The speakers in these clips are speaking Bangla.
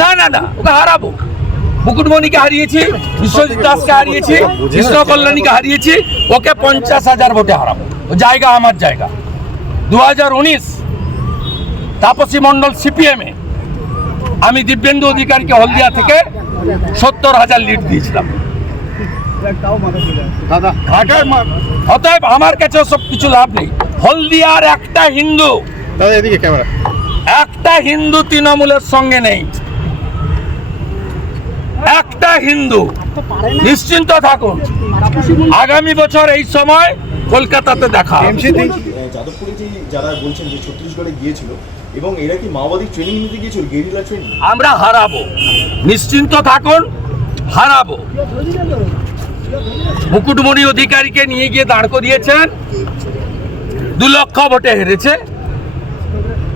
না না না ওকে হারাবো। মুকুটমণিকে হারিয়েছি বিশ্বজিৎ দাসকে হারিয়েছি কৃষ্ণ কল্যাণীকে হারিয়েছি ওকে পঞ্চাশ হাজার ভোটে হারাবো। ও জায়গা আমার জায়গা। দু হাজার উনিশ তাপসী মণ্ডল সিপিএমে আমি দিব্যেন্দু অধিকারীকে হলদিয়া থেকে সত্তর হাজার লিড দিয়েছিলাম। অতএব আমার কাছে সব কিছু লাভ নেই। হলদিয়ার একটা হিন্দু। দাদা এদিকে ক্যামেরা। একটা হিন্দু তৃণমূলের সঙ্গে নেই। একটা হিন্দু। নিশ্চিন্ত থাকুন। আগামী বছর এই সময় কলকাতাতে দেখা হবে। এমসি দিন যাদবপুরে যে যারা বলছেন যে ছত্তিশগড়ে গিয়েছিল এবং এরা কি মাওবাদী ট্রেনিং নিতে গিয়েছিল গেরিলা ট্রেনিং? আমরা হারাবো। নিশ্চিন্ত থাকুন হারাবো। মুকুটমণি অধিকারীকে নিয়ে গিয়ে দাঁড় করিয়েছেন। দু লক্ষ ভোটে হেরেছে।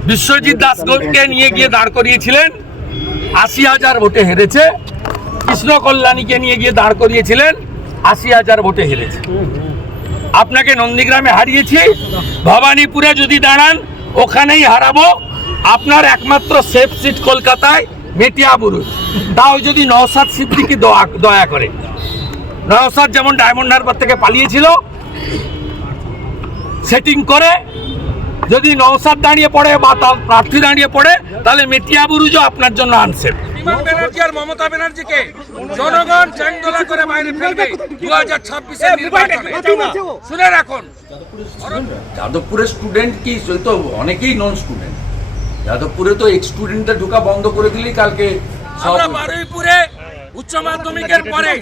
বিশ্বজিৎ দাসকে নিয়ে গিয়ে দাঁড় করিয়েছিলেন। আশি হাজার ভোটে হেরেছে। কৃষ্ণ কল্যাণীকে নিয়ে গিয়ে দাঁড় করিয়েছিলেন। আশি হাজার ভোটে হেরেছে। আপনাকে নন্দীগ্রামে হারিয়েছি। ভবানীপুরে যদি দাঁড়ান, ওখানেই হারাবো। আপনার একমাত্র সেফ সিট কলকাতায় মেটিয়া বুরুজ। তাও যদি নওসাদ সিদ্দিকি দয়া দয়া করে। নওসাদ যেমন ডায়মন্ড হারবার থেকে পালিয়েছিল সেটিং করে যদি নওসাদ দাঁড়িয়ে পড়ে বা তার প্রার্থী দাঁড়িয়ে পড়ে তাহলে মেটিয়া বুরুজও আপনার জন্য আনসেফ। বিমান ব্যানার্জি আর মমতা ব্যানার্জিকে জনগণ চ্যাংদোলা করে বাইরে ফেলবে দু হাজার ছাব্বিশের নির্বাচনে। শুনে রাখুন। যাদবপুরের স্টুডেন্ট কি সে তো অনেকেই নন স্টুডেন্ট যাদবপুরে তো এক্স স্টুডেন্টদের ঢোকা বন্ধ করে দিলেই কালকে আমরা বারুইপুরে উচ্চ মাধ্যমিকের পরে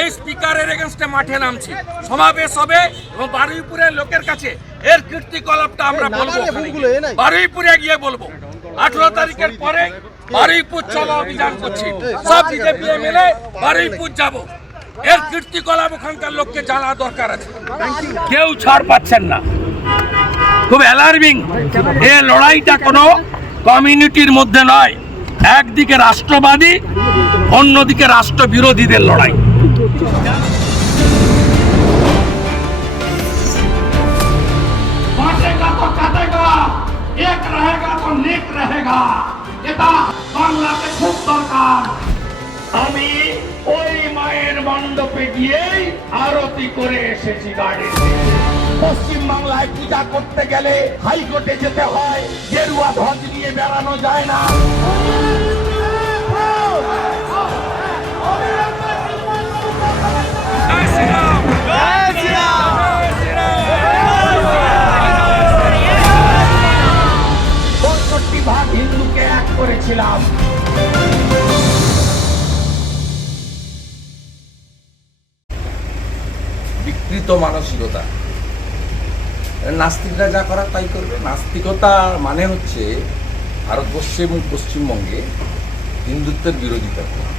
এই স্পিকারের এগেনস্টে মাঠে নামছি। সমাবেশ হবে এবং বারুইপুরের লোকের কাছে এর কীর্তিকলাপটা আমরা বলব বারুইপুরে গিয়ে বলব। আঠারো তারিখের পরে বারুইপুর চলো অভিযান করছি। সব বিজেপি এমএলএ বারুইপুর যাব। এর কীর্তিকলাপ ওখানকার লোককে জানা দরকার আছে। কেউ ছাড় পাচ্ছেন না। খুব অ্যালার্মিং এ লড়াইটা কোনো কমিউনিটির মধ্যে নয়। একদিকে রাষ্ট্রবাদী অন্যদিকে রাষ্ট্রবিরোধীদের লড়াই। আমি ওই মায়ের মণ্ডপে গিয়েই আরতি করে এসেছি গাড়ি বাংলায় পূজা করতে গেলে হাইকোর্টে যেতে হয়। গেরুয়া ধ্বজ নিয়ে বেড়ানো যায় না। ভাগ হিন্দুকে এক করেছিলাম। বিকৃত মানসিকতা। নাস্তিকরা যা করার তাই করবে। নাস্তিকতা মানে হচ্ছে ভারতবর্ষে এবং পশ্চিমবঙ্গে হিন্দুত্বের বিরোধিতা করা।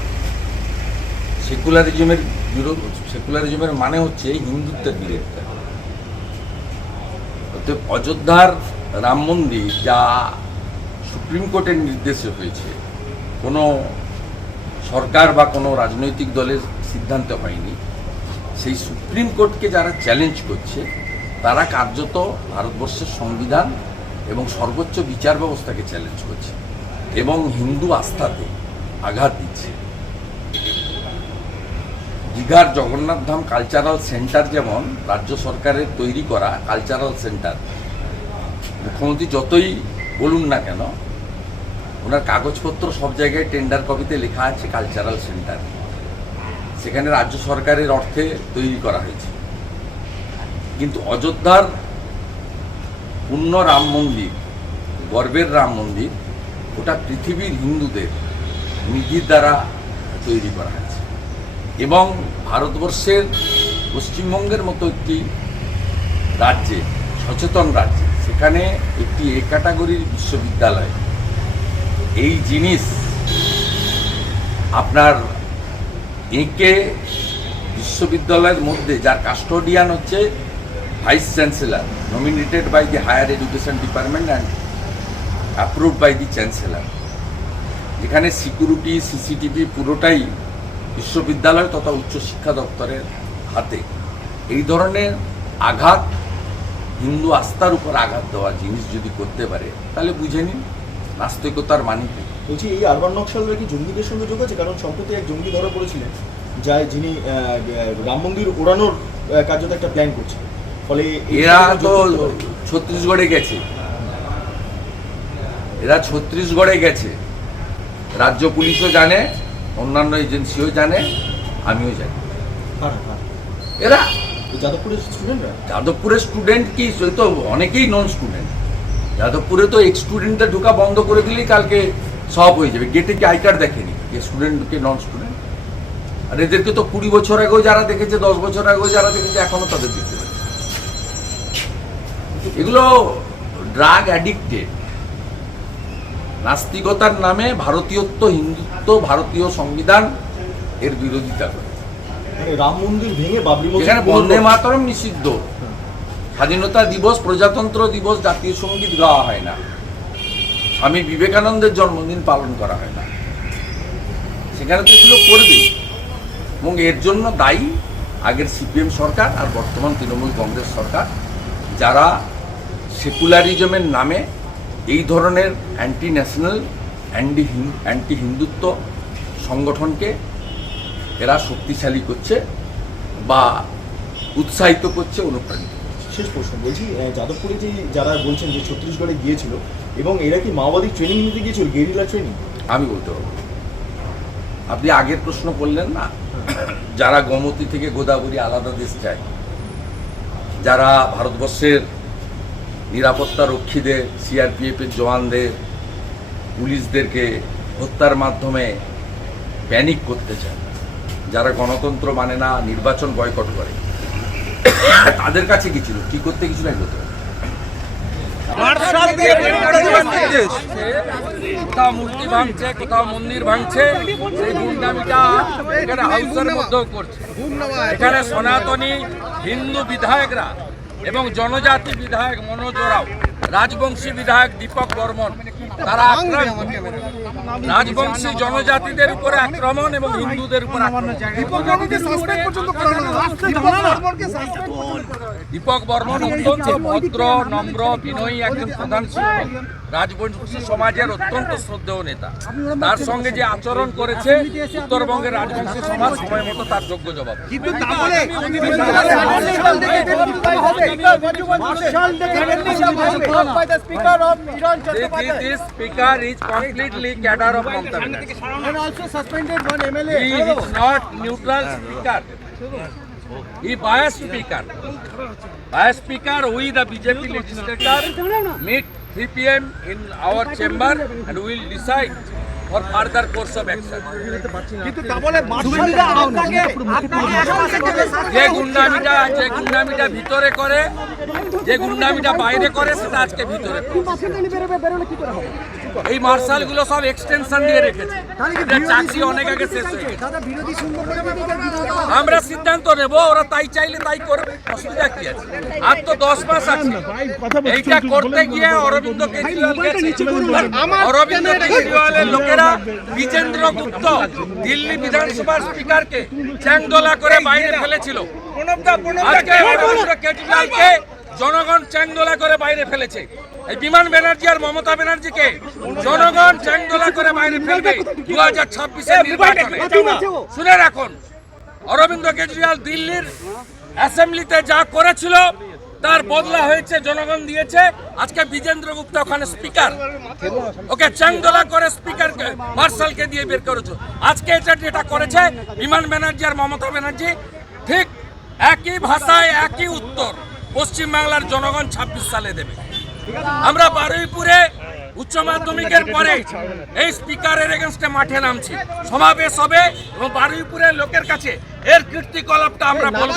সেকুলারিজমের বিরোধ সেকুলারিজমের মানে হচ্ছে হিন্দুত্বের বিরোধিতা। অতএব অযোধ্যার রাম মন্দির যা সুপ্রিম কোর্টের নির্দেশে হয়েছে, কোনো সরকার বা কোনো রাজনৈতিক দলের সিদ্ধান্ত হয়নি। সেই সুপ্রিম কোর্টকে যারা চ্যালেঞ্জ করছে তারা কার্যত ভারতবর্ষের সংবিধান এবং সর্বোচ্চ বিচার ব্যবস্থাকে চ্যালেঞ্জ করছে এবং হিন্দু আস্থাতে আঘাত দিচ্ছে। দীঘার জগন্নাথ ধাম কালচারাল সেন্টার যেমন, রাজ্য সরকারের তৈরি করা কালচারাল সেন্টার মুখ্যমন্ত্রী যতই বলুন না কেন, ওনার কাগজপত্র সব জায়গায় টেন্ডার কপিতে লেখা আছে কালচারাল সেন্টার সেখানে রাজ্য সরকারের অর্থে তৈরি করা হয়েছে। কিন্তু অযোধ্যার পূর্ণ রাম মন্দির, গর্বের রাম মন্দির, ওটা পৃথিবীর হিন্দুদের নিধির দ্বারা তৈরি করা হয়েছে। এবং ভারতবর্ষের পশ্চিমবঙ্গের মতো একটি রাজ্যে, সচেতন রাজ্যে, সেখানে একটি এ ক্যাটাগরির বিশ্ববিদ্যালয়, এই জিনিস আপনার একে বিশ্ববিদ্যালয়ের মধ্যে, যার কাস্টোডিয়ান হচ্ছে vice chancellor nominated by the higher education department and approved by the chancellor যেখানে সিকিউরিটি সিসিটিভি পুরোটাই বিশ্ববিদ্যালয় তথা উচ্চশিক্ষা দপ্তরের হাতে। এই ধরনের আঘাত, হিন্দু আস্থার উপর আঘাত দেওয়া জিনিস যদি করতে পারে, তাহলে বুঝে নিন নাস্তিকতার মানে কি। বলছি, এই আরবান নকশালরা কি জঙ্গিদের সঙ্গে যোগ আছে? কারণ সম্প্রতি এক জঙ্গি ধরা পড়েছিলেন যা যিনি রাম মন্দির ওড়ানোর কার্যত একটা প্ল্যান করছে ফলে এরা তো ছত্তিশগড়ে গেছে। এরা ছত্তিশগড়ে গেছে। রাজ্য পুলিশও জানে অন্যান্য এজেন্সিও জানে আমিও জানি। এরা যাদবপুরের স্টুডেন্টরা যাদবপুরের স্টুডেন্ট কি? সে তো অনেকেই নন স্টুডেন্ট যাদবপুরে তো এক্স স্টুডেন্টদের ঢোকা বন্ধ করে দিলেই কালকে সব হয়ে যাবে। গেটে কি আই কার্ড দেখেনি যে স্টুডেন্টকে নন স্টুডেন্ট আর এদেরকে তো কুড়ি বছর আগেও যারা দেখেছে দশ বছর আগেও যারা দেখেছে এখনও তাদের দেখতে পাচ্ছে। এগুলো ড্রাগ অ্যাডিক্টেড নাস্তিকতার নামে ভারতীয়ত্ব হিন্দুত্ব ভারতীয় সংবিধান এর বিরোধিতা করে। মানে রাম মন্দির ভেঙে বাবরি এখানে বন্দে মাতরম নিষিদ্ধ। স্বাধীনতা দিবস প্রজাতন্ত্র দিবস জাতীয় সংগীত গাওয়া হয় না। স্বামী বিবেকানন্দের জন্মদিন পালন করা হয় না। সেখানে তো এগুলো করবেই এবং এর জন্য দায়ী আগের সিপিএম সরকার আর বর্তমান তৃণমূল কংগ্রেস সরকার। যারা সেকুলারিজমের নামে এই ধরনের anti national anti anti Hindutva সংগঠনকে এরা শক্তিশালী করছে বা উৎসাহিত করছে অনুপ্রাণিত। শেষ প্রশ্ন বলছি যাদবপুরে যে যারা বলছেন যে ছত্তিশগড়ে গিয়েছিল এবং এরা কি মাওবাদী ট্রেনিং নিতে গিয়েছিল গেরিলা ট্রেনিং আমি বলতে পারব আপনি আগের প্রশ্ন করলেন না? যারা গোমতী থেকে গোদাবরী আলাদা দেশ চায় যারা ভারতবর্ষের নিরাপত্তা রক্ষীদের সিআরপিএফের জওয়ানদের, পুলিশদেরকে হত্যার মাধ্যমে প্যানিক করতে চায়, যারা গণতন্ত্র মানে না, নির্বাচন বয়কট করে, তাদের কাছে কি ছিল কি করতে কিছু নাই করতে পারে। কোথাও মূর্তি ভাঙছে কোথাও মন্দির ভাঙছে সেই গুন্ডামিটা এখানে হাউসের মধ্যেও করছে এখানে সনাতনী হিন্দু বিধায়করা এবং জনজাতি বিধায়ক মনোজ ওরাও রাজবংশী বিধায়ক দীপক বর্মন তারা রাজবংশী জনজাতিদের উপরে আক্রমণ এবং হিন্দুদের উপর দীপক বর্মন। অত্যন্ত ভদ্র নম্র বিনয়ী একজন প্রধান শিক্ষক। রাজবংশী সমাজের অত্যন্ত শ্রদ্ধেয় নেতা। তার সঙ্গে যে আচরণ করেছে উত্তরবঙ্গের রাজবংশী সমাজ সময় মতো তার যোগ্য জবাব। Speaker is completely cadre of Mamata Banerjee. And also suspended one MLA. He is not neutral speaker. He biased speaker. Biased speaker, we the BJP legislator meet 3 p.m. in our chamber and we will decide for further course of action. যে গুন্ডামিটা যে গুন্ডামিটা ভিতরে করে যে গুন্ডামিটা বাইরে করে সেটা আজকে ভিতরে করে। এই মার্শালগুলো সব এক্সটেনশন দিয়ে রেখেছে। চাকরি অনেক আগে শেষ হয়ে আমরা সিদ্ধান্ত নেব ওরা তাই চাইলে তাই করবে। অসুবিধা কি আছে? আর তো দশ মাস আছে। এইটা করতে গিয়ে অরবিন্দ কেজরিওয়াল অরবিন্দ কেজরিওয়ালের লোকেরা বিজেন্দ্র গুপ্ত দিল্লি বিধানসভার স্পিকারকে চ্যাংদোলা করে বাইরে ফেলেছিল। আজকে অরবিন্দ কেজরিওয়ালকে জনগণ চ্যাংদোলা করে বাইরে ফেলেছে। এই বিমান ব্যানার্জি আর মমতা ব্যানার্জিকে জনগণ চ্যাংদোলা করে বাইরে ফেলবে দু হাজার ছাব্বিশের নির্বাচনে। শুনে রাখুন অরবিন্দ কেজরিওয়াল দিল্লির অ্যাসেম্বলিতে যা করেছিল তার বদলা হয়েছে জনগণ দিয়েছে। আজকে বিজেন্দ্র গুপ্তা ওখানে স্পিকার। ওকে চ্যাংদোলা করে স্পিকারকে মার্শালকে দিয়ে বের করেছ। আজকে এটা যেটা করেছে বিমান ব্যানার্জি আর মমতা ব্যানার্জি ঠিক একই ভাষায় একই উত্তর পশ্চিমবাংলার জনগণ ছাব্বিশ সালে দেবে। আমরা বারুইপুরে উচ্চ মাধ্যমিকের পরে এই স্পিকারের এগেনস্টে মাঠে নামছি। সমাবেশ হবে এবং বারুইপুরের লোকের কাছে এর কীর্তিকলাপটা আমরা বলব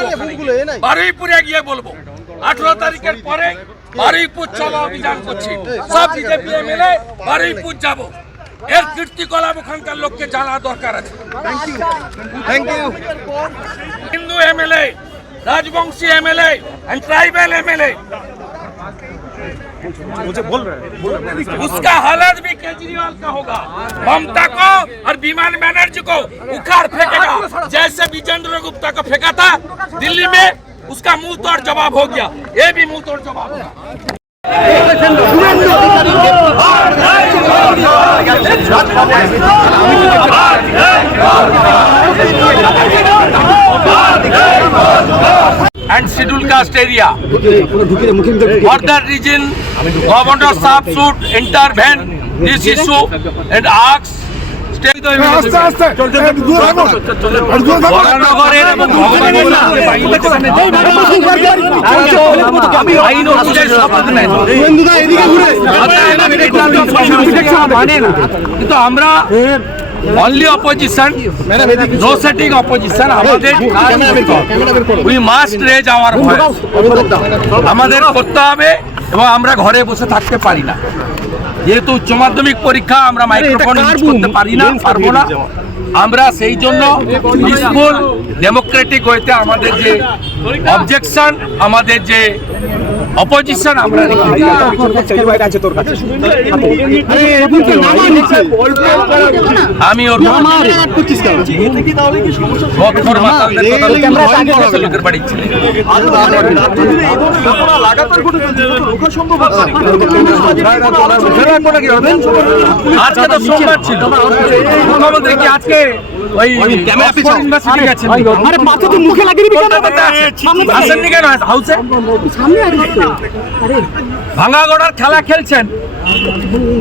বারুইপুরে গিয়ে বলব। আঠেরো তারিখের পরে বারুইপুর চলো অভিযান করছি। সব বিজেপি এমএলএ বারুইপুর যাব। এর কীর্তিকলাপ ওখানকার লোককে জানা দরকার আছে। Hindu MLA Rajbanshi MLA and tribal MLA MLA बोल रहे एमएलए उसका हालत भी केजरीवाल का होगा ममता को और विमान बनर्जी को उखाड़ फेंकेगा जैसे विजेंद्र गुप्ता को फेंका था दिल्ली में उसका मुँह तोड़ जवाब हो गया ये भी मुँह तोड़ जवाब होगा and scheduled caste area. For that reason, Governor Saab should intervene this issue and ask কিন্তু আমরা only opposition no setting opposition আমাদের we must raise our voice আমাদের করতে হবে এবং আমরা ঘরে বসে থাকতে পারি না। যেহেতু উচ্চ মাধ্যমিক পরীক্ষা আমরা মাইক্রোফোন ইউজ করতে পারি না পারব না। আমরা। সেই জন্য পিসফুল ডেমোক্রেটিক হইতে আমাদের যে অবজেকশন আমাদের যে অপোজিশন আমরা আমি ওর লোকের বাড়ির ছেলে। আজকে তো সোমবার ছিল মুখ্যমন্ত্রী কি আজকে ওই অক্সফোর্ড ইউনিভার্সিটি গেছেন আরে মাথা তো মুখে লাগিয়ে দিবি কেন? কলকাতাতে আছে। আসেননি কেন? হাউসে? সামনে আসিস তো। আরে। ভাঙাগড়ার খেলা খেলছেন।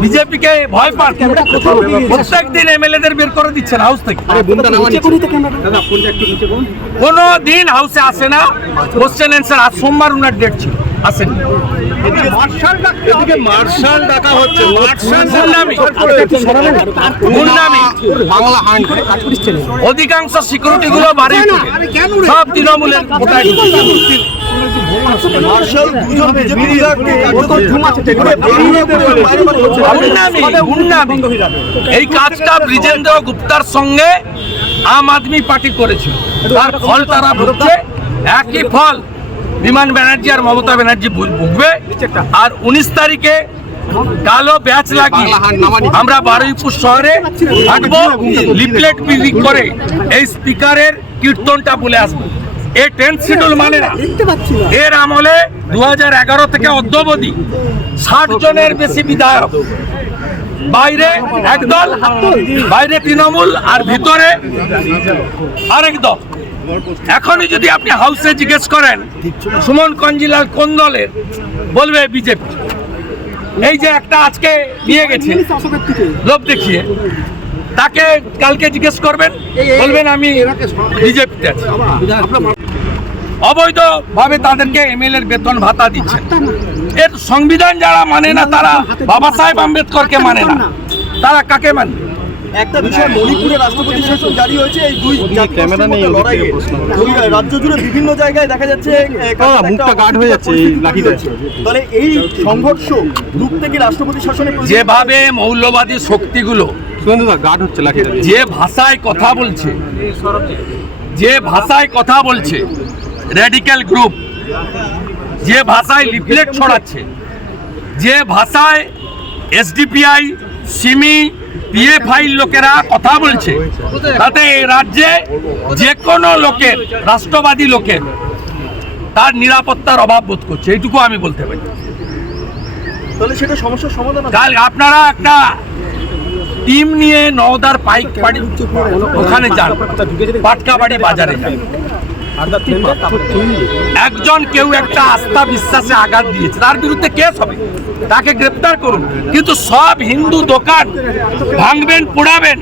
বিজেপিকে ভয় পান। প্রত্যেক দিন এমএলএদের বের করে দিচ্ছেন হাউস থেকে। কোনো দিন হাউসে আসে না। কোশ্চেন অ্যান্সার আজ সোমবার উনার ডেট ছিল। আসেন গুন্ডামি গুন্ডামি অধিকাংশ সিকিউরিটি গুলো বাড়ি সব তৃণমূলের। এই কাজটা ব্রিজেন্দ্র গুপ্তার সঙ্গে আম আদমি পার্টি করেছিল। তার ফল তারা ভুগছে একই ফল। বিমান ব্যানার্জি আর মমতা ব্যানার্জি ভুগবে। আর উনিশ তারিখে কালো ব্যাচ লাগিয়ে আমরা বারুইপুর শহরে থাকব। লিফলেট বিলি করে এই স্পিকারের কীর্তনটা বলে আসব। এই টেন্থ শিডিউল মানে না। এর আমলে দু হাজার এগারো থেকে অদ্যবধি ষাট জনের বেশি বিধায়ক। বাইরে একদল, বাইরে তৃণমূল আর ভিতরে আরেক দল। এখনই যদি আপনি হাউসে জিজ্ঞেস করেন, সুমন কঞ্জিলাল কোন দলের? বলবে বিজেপি। এই যে একটা আজকে নিয়ে গেছে, লোভ দেখিয়ে। তাকে কালকে জিজ্ঞেস করবেন, বলবেন আমি বিজেপিতে আছি। অবৈধভাবে তাদেরকে এমএলএ এর বেতন ভাতা দিচ্ছেন এর সংবিধান যারা মানে না, তারা বাবা সাহেব আম্বেদকরকে মানে না। তারা কাকে মানে? একটা বিষয় মণিপুরে রাষ্ট্রপতি শাসন জারি হয়েছে এই দুই ক্যামেরা নেই রাজ্য জুড়ে বিভিন্ন জায়গায় দেখা যাচ্ছে মুখটা গার্ড হয়ে যাচ্ছে তাহলে এই সংঘর্ষ রূপ থেকে রাষ্ট্রপতি শাসনে যেভাবে মৌলবাদী শক্তিগুলো গার্ড হচ্ছে যে ভাষায় কথা বলছে যে ভাষায় কথা বলছে রেডিক্যাল গ্রুপ যে ভাষায় লিফলেট ছড়াচ্ছে যে ভাষায় এসডিপিআই সিমি পিএফআই লোকেরা কথা বলছে। তাতে এই রাজ্যে যে কোনো লোকের রাষ্ট্রবাদী লোকের তার নিরাপত্তার অভাব বোধ করছে। এইটুকু আমি বলতে পারি। তাহলে সেটা সমস্যার সমাধান কাল আপনারা একটা টিম নিয়ে নওদার পাইক বাড়ি ওখানে যান। পাটকাবাড়ি বাজারে যান। একজন কেউ একটা আস্থা বিশ্বাসে আঘাত দিয়েছে তার বিরুদ্ধে কেস হবে। তাকে গ্রেপ্তার করুন। কিন্তু সব হিন্দু দোকান ভাঙবেন পোড়াবেন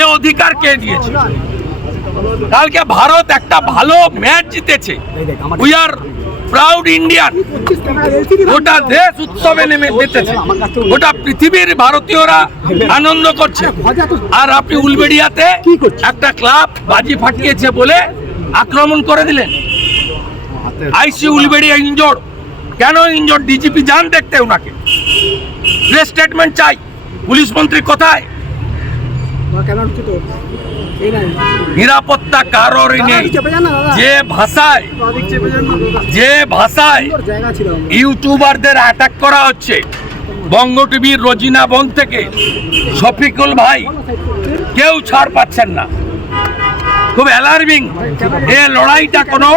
এ অধিকার কে দিয়েছে? কালকে ভারত একটা ভালো ম্যাচ জিতেছে। উই আর প্রাউড ইন্ডিয়ান গোটা দেশ উৎসবে নেমে মেতেছে গোটা পৃথিবীর ভারতীয়রা আনন্দ করছে। আর আপনি উলবেড়িয়াতে একটা ক্লাব বাজি ফাটিয়েছে বলে আক্রমণ করে দিলেন। আইসি উলবেড়িয়া ইনজোর কেন ইনজোর ডিজিপি যান দেখতে ওনাকে প্রেস স্টেটমেন্ট চাই। পুলিশ মন্ত্রী কোথায়? নিরাপত্তা কারোর নেই। যে ভাষায় যে ভাষায় ইউটিউবারদের অ্যাটাক করা হচ্ছে। বঙ্গ টিভির রোজিনা বন থেকে শফিকুল ভাই। কেউ ছাড় পাচ্ছেন না। খুব অ্যালার্মিং এ লড়াইটা কোনো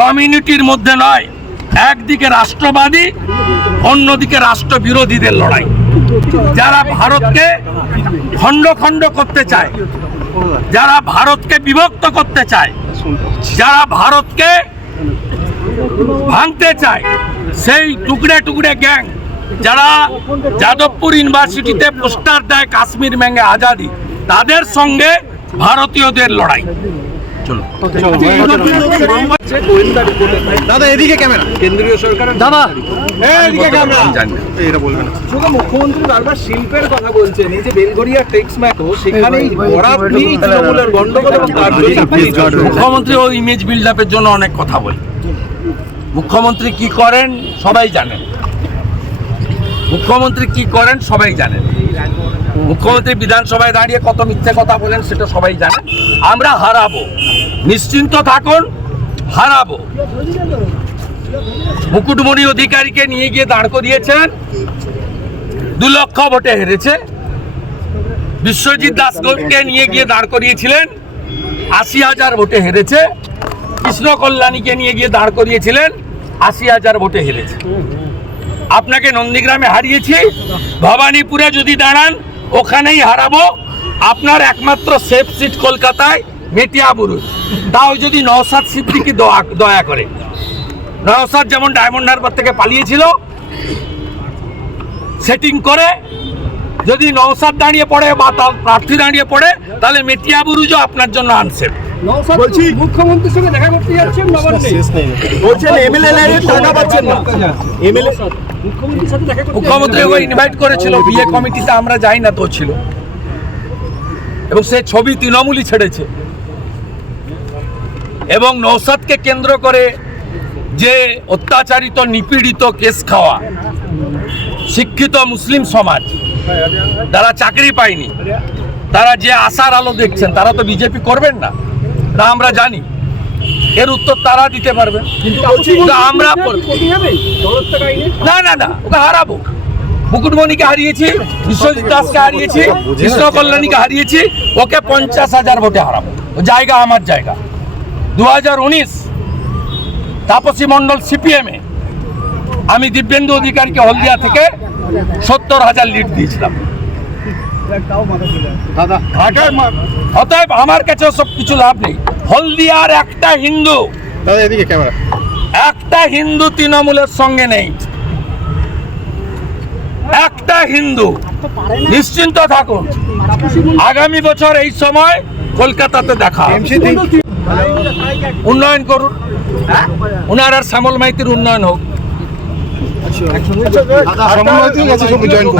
কমিউনিটির মধ্যে নয়। একদিকে রাষ্ট্রবাদী, অন্যদিকে রাষ্ট্র বিরোধীদের লড়াই। যারা ভারতকে খণ্ড খণ্ড করতে চায়, যারা ভারতকে বিভক্ত করতে চায়, যারা ভারতকে ভাঙতে চায়, সেই টুকরে টুকরে গ্যাং, যারা যাদবপুর ইউনিভার্সিটিতে পোস্টার দেয় কাশ্মীর ম্যাঙ্গে আজাদি, তাদের সঙ্গে ভারতীয়দের লড়াই। চলো। দাদা এদিকে ক্যামেরা। কেন্দ্রীয় সরকারের দাদা। এদিকে ক্যামেরা। জানি এটা বলবেন শুধু মুখ্যমন্ত্রী বারবার শিল্পের কথা বলছেন। এই যে বেলগড়িয়া টেক্স ম্যাকো সেখানেই বরাত তৃণমূলের গন্ডগোল এবং তার জন্য পুলিশ জড়িত। মুখ্যমন্ত্রী ও ইমেজ বিল্ড আপের জন্য অনেক কথা বলে। মুখ্যমন্ত্রী কি করেন সবাই জানেন। মুখ্যমন্ত্রী কি করেন সবাই জানেন। মুখ্যমন্ত্রী বিধানসভায় দাঁড়িয়ে কত মিথ্যে কথা বলেন সেটা সবাই জানেন আমরা হারাবো। নিশ্চিন্ত থাকুন, হারাবো। মুকুটমণি অধিকারীকে নিয়ে গিয়ে দাঁড় করিয়েছেন। দু লক্ষ ভোটে হেরেছে। বিশ্বজিৎ দাসকে নিয়ে গিয়ে দাঁড় করিয়েছিলেন। আশি হাজার ভোটে হেরেছে। কৃষ্ণ কল্যাণীকে নিয়ে গিয়ে দাঁড় করিয়েছিলেন। আশি হাজার ভোটে হেরেছে। আপনাকে নন্দীগ্রামে হারিয়েছি। ভবানীপুরে যদি দাঁড়ান ওখানেই হারাবো। আপনার একমাত্র সেফ সিট কলকাতায় মেটিয়া বুরুজ। তাও যদি নওসাদ সিদ্দিকি দয়া দয়া করে। নওসাদ যেমন ডায়মন্ড হারবার থেকে পালিয়েছিল সেটিং করে, যদি নওসাদ দাঁড়িয়ে পড়ে বা তার প্রার্থী দাঁড়িয়ে পড়ে, তাহলে মেটিয়া বুরুজও আপনার জন্য আনসেফ বলছি। মুখ্যমন্ত্রীর সঙ্গে দেখা করতে যাচ্ছেন বলছেন এমএলএ টাকা পাচ্ছেন না। এমএলএ মুখ্যমন্ত্রীর সাথে দেখা করতে মুখ্যমন্ত্রী ইনভাইট করেছিল বিয়ে কমিটিতে আমরা যাই না তো ছিল। এবং সে ছবি তৃণমূলই ছেড়েছে। এবং নৌসাদকে কেন্দ্র করে যে অত্যাচারিত নিপীড়িত কেস খাওয়া শিক্ষিত মুসলিম সমাজ তারা চাকরি পায়নি। তারা যে আশার আলো দেখছেন তারা তো বিজেপি করবেন না। তা আমরা জানি এর উত্তর তারা দিতে পারবে। কিন্তু আমরা না না না ওকে হারাবো। মুকুটমণিকে হারিয়েছি বিশ্বজিৎ দাসকে হারিয়েছি কৃষ্ণ কল্যাণীকে হারিয়েছি ওকে পঞ্চাশ হাজার ভোটে হারাবো। জায়গা আমার জায়গা। দু হাজার উনিশ তাপসী মণ্ডল সিপিএমে আমি দিব্যেন্দু অধিকারীকে হলদিয়া থেকে সত্তর হাজার লিড দিয়েছিলাম। দাদা অতএব আমার কাছে সব কিছু লাভ নেই। হলদিয়ার একটা হিন্দু। দাদা এদিকে ক্যামেরা। একটা হিন্দু তৃণমূলের সঙ্গে নেই। একটা হিন্দু। নিশ্চিন্ত থাকুন। আগামী বছর এই সময় কলকাতাতে দেখা। উন্নয়ন করুন। উনার আর শ্যামল মাইতির উন্নয়ন হোক দাদা সমন্বয়তেই গেছে সব জয়েন আচ্ছা, আচ্ছা, আচ্ছা,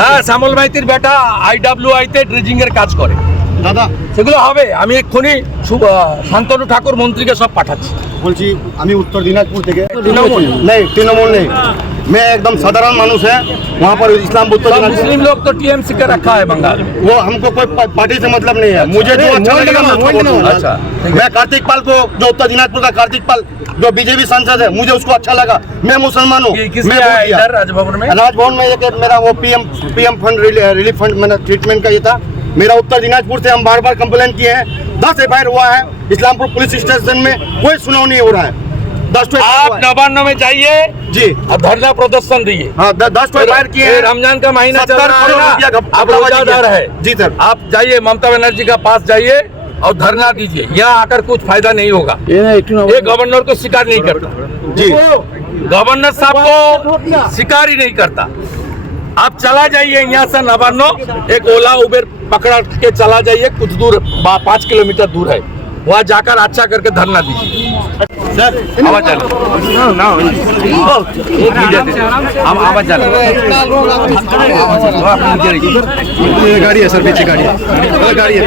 হ্যাঁ শ্যামল মাইতির বেটা আইডাব্লিউ আইতে ড্রেজিং এর কাজ করে। দাদা। সেগুলো হবে আমি এক্ষুনি শান্তনু ঠাকুর মন্ত্রীকে সব পাঠাচ্ছি। বলছি আমি উত্তর দিনাজপুর থেকে। তৃণমূল। নেই তৃণমূল নেই। मैं एकदम साधारण मानुष है वहाँ पर इस्लाम सब दिनाजपुर मुस्लिम लोग तो टीएमसी का रखा है बंगाल। में वो हमको कोई पार्टी से मतलब नहीं है। मुझे जो अच्छा लगेगा मैं दूँगा। अच्छा, मैं कार्तिक पाल को जो उत्तर दिनाजपुर का कार्तिक पाल जो बीजेपी सांसद है मुझे उसको अच्छा लगा। मैं मुसलमान हूँ। मैं राजभवन में? राजभवन में एक मेरा वो PM PM fund relief fund मैंने ट्रीटमेंट का ये था। मेरा उत्तर दिनाजपुर से हम बार बार कंप्लेन किए हैं। दस एफ़ हुआ है इस्लामपुर पुलिस स्टेशन में कोई सुनाव नहीं हो रहा है। दस आप नवान्न में जाइए। जी। और धरना प्रदर्शन दिए हाँ दस तो किए रमज़ान का महीना चल रहा है है। जी सर। आप जाइए ममता बनर्जी का पास जाइए और धरना दीजिए। यहाँ आकर कुछ फ़ायदा नहीं होगा। ये गवर्नर को शिकार नहीं करता। जी। गवर्नर साहब को शिकार ही नहीं करता। आप चला जाइए यहाँ से नवान्नो। एक ओला उबेर पकड़ा के चला जाइए। कुछ दूर पाँच किलोमीटर दूर है। वहाँ जाकर अच्छा करके धरना दीजिए। सर आवाज़ जाने एक मीडिया दे आम- आवाज़। ये गाड़ी है सर पीछे गाड़ी है। गाड़ी है।